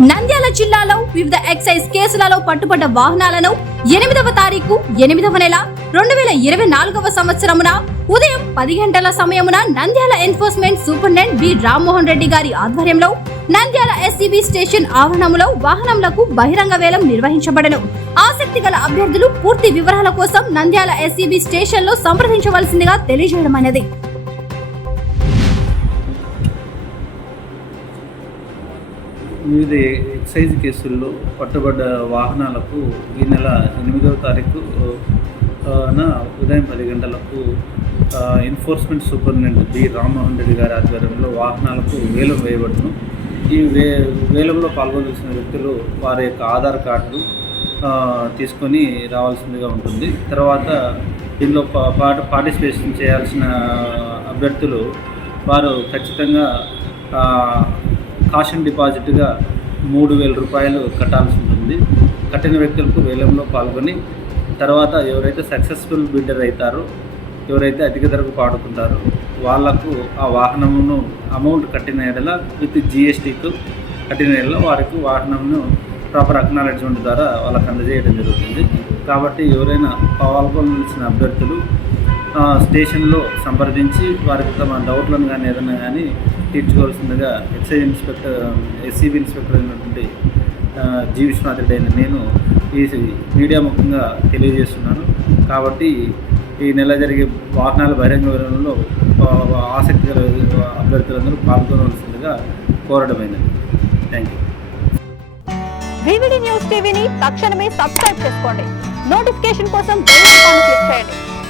నంద్యాల జిల్లాలో వివిధ ఎక్సైజ్ కేసులలో పట్టుబడ్డ వాహనాలను ఎనిమిదవ తారీఖు ఎనిమిదవ నెల రెండు వేల ఇరవై నాలుగవ సంవత్సరమున ఉదయం పది గంటల సమయమున Nandyal enforcement superintendent B Rammohan Reddy గారి ఆధ్వర్యంలో నంద్యాల ఎస్సీబీ స్టేషన్ ఆవరణములో వాహనములకు బహిరంగ వేలం నిర్వహించబడను. ఆసక్తి గల అభ్యర్థులు పూర్తి వివరాల కోసం నంద్యాల ఎస్సీబీ స్టేషన్లో సంప్రదించవలసిందిగా తెలియజేయడమైనది. వివిధ ఎక్సైజ్ కేసుల్లో పట్టుబడ్డ వాహనాలకు ఈ నెల ఎనిమిదవ తారీఖు న ఉదయం పది గంటలకు enforcement superintendent B Rammohan Reddy గారి ఆధ్వర్యంలో వాహనాలకు వేలం వేయబడును. ఈ వే వేలంలో పాల్గొనవలసిన వ్యక్తులు వారి యొక్క ఆధార్ కార్డు తీసుకొని రావాల్సిందిగా ఉంటుంది. తర్వాత దీనిలో పా- పాట పార్టిసిపేషన్ చేయాల్సిన అభ్యర్థులు వారు ఖచ్చితంగా కాషన్ డిపాజిట్గా మూడు వేల రూపాయలు కట్టాల్సి ఉంటుంది. కట్టిన వ్యక్తులకు వేలంలో పాల్గొని తర్వాత ఎవరైతే సక్సెస్ఫుల్ బిడ్డర్ అవుతారో ఎవరైతే అధిక ధరకు పాడుకుంటారో వాళ్ళకు ఆ వాహనమును అమౌంట్ కట్టిన ఎడల విత్ జిఎస్టీతో కట్టిన ఎడల వారికి వాహనమును ప్రాపర్ అక్నాలెడ్జ్మెంట్ ద్వారా వాళ్ళకి అందజేయడం జరుగుతుంది. కాబట్టి ఎవరైనా పాల్గొనాల్సిన అభ్యర్థులు స్టేషన్లో సంప్రదించి వారికి తమ డౌట్లను కానీ ఏదైనా కానీ తీర్చుకోవాల్సిందిగా ఎక్సైజ్ ఇన్స్పెక్టర్ ఎస్సీబీ ఇన్స్పెక్టర్ అయినటువంటి జీ విశ్వనాథ్ రెడ్డి అయిన నేను ఈ మీడియా ముఖంగా తెలియజేస్తున్నాను. కాబట్టి ఈ నెల జరిగే వాహనాల బహిరంగ వివరణలో ఆసక్తి గల అభ్యర్థులందరూ పాల్గొనవలసిందిగా కోరడమైనది థ్యాంక్ యూ వివిడి న్యూస్ టీవీని తక్షణమే సబ్స్క్రైబ్ చేసుకోండి. నోటిఫికేషన్ కోసం బెల్ ఐకాన్ క్లిక్ చేయండి.